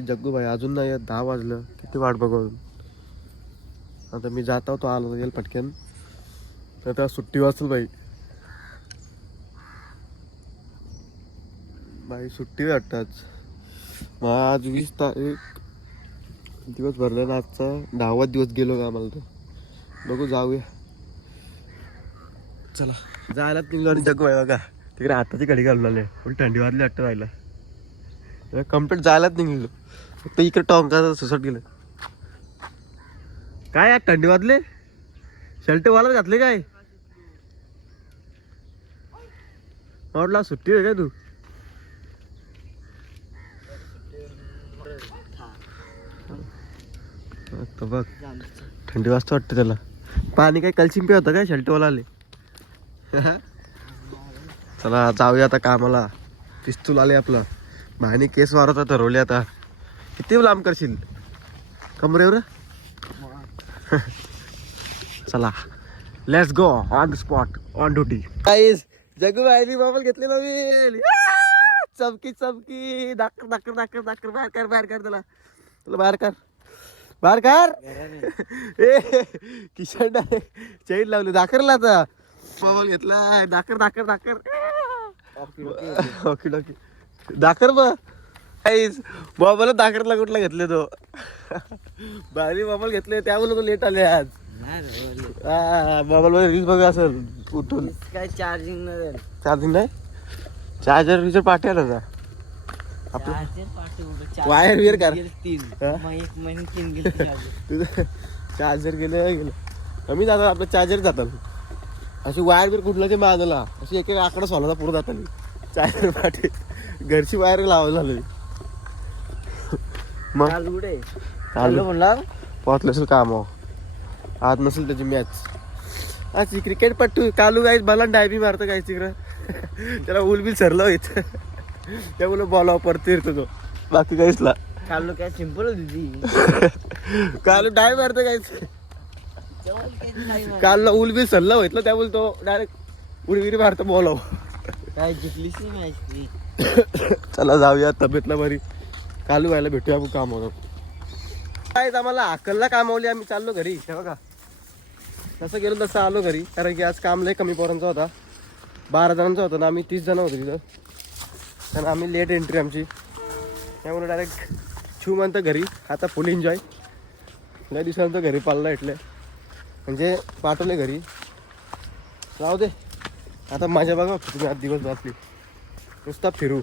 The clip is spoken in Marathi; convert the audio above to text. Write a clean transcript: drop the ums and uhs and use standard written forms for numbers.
जग्गू भाई अजून नाही येत, 10 वाजलं. किती वाट बघून आता मी जात होतो, आलो येईल पटकन. तर त्या सुट्टी वाचल बाई सुट्टी वाटतात. मग आज 20 तारीख दिवस भरला ना, आजचा 10वा दिवस गेलो का आम्हाला. तर बघू जाऊया, चला जायला निघलो. आणि जग्गू भाई बघा तिकडे हाताची घडी घालून आले, पण थंडी वाजली वाटतं राहिला. कम्प्लीट जायलाच निघलो, फक्त इकडे टॉंका सुसट गेलं. काय यार थंडी वाजले, शर्ट वाला घातले काय? म्हटला सुट्टी आहे काय तू? बघ थंडी वाजता वाटतं त्याला. पाणी काय कलचिंपी होतं काय शर्टवाला आले. चला जाऊया आता कामाला. पिस्तूल आले आपला. भाईने केस मारत ठरवले आता. किती लांब करशील कमरेवर? चला let's go on the spot on duty. Guys Jaggu भाईनी मोबाईल घेतले नवीन. चमकी चमकी दाकर दाकर दाकर दाकर बाहेर कर बाहेर कर त्याला. तुला बाहेर कर बाहेर कर. ए किशन चैन लावली दाखरला आता. मोबाईल घेतला दाकर दाकर दाकर. ओके ओके दाखर बघ. गाईस मोबाईल दाखरला कुठला घेतले तो. भारी मोबाईल घेतले त्यामुळे तो लेट आले आज. मोबाईल मध्ये रील्स बघा असेल उठून. काय चार्जिंग नाही चार्जर विचार पाठी आला होता वायर वियर कर. तुझं चार्जर गेलं कमी जातात आपलं. चार्जर जातात अशी वायर बिर कुठलं ते बांधला अशी एक एक आकडा सोलाचा पुढे जाताली. चार्जर पाठी घरची वायर लावायला झाली. मग म्हणला पोहोचलं असेल काम आज नसेल त्याची मॅच. आज क्रिकेट पट्टू कालू गाईस मला डायबी मारतं काय तिकडं. त्याला उलबिल सरलं होत त्यामुळे बॉल परत फिरतो तो. बाकी काहीचला काल काय सिंपल होती. कालू डाय मारतं काहीच. कालला उलबिल सरलं होत त्यामुळे तो डायरेक्ट उडविरी मारतो बॉल. काय जिंकलीच नाही मॅच. चला जाऊया तब्येतला बरी. कालू व्हायला भेटूया आपण काम होतं काय. आम्हाला अक्कलला कामावली आम्ही चाललो घरी. हे बघा तसं गेलो तसं आलो घरी. कारण की आज काम लय कमी पोरांचा होता. 12 जणांचा होता ना, आम्ही 30 जण होतो तिथं. कारण आम्ही लेट एंट्री आमची त्यामुळे डायरेक्ट छू म्हणतं घरी. आता फुल एन्जॉय. लय दिवसानंतर घरी पाळला इथले म्हणजे पाठवले घरी. राहू दे आता माझ्या बघा तुम्ही आज दिवस वाचली नुसता फिरू.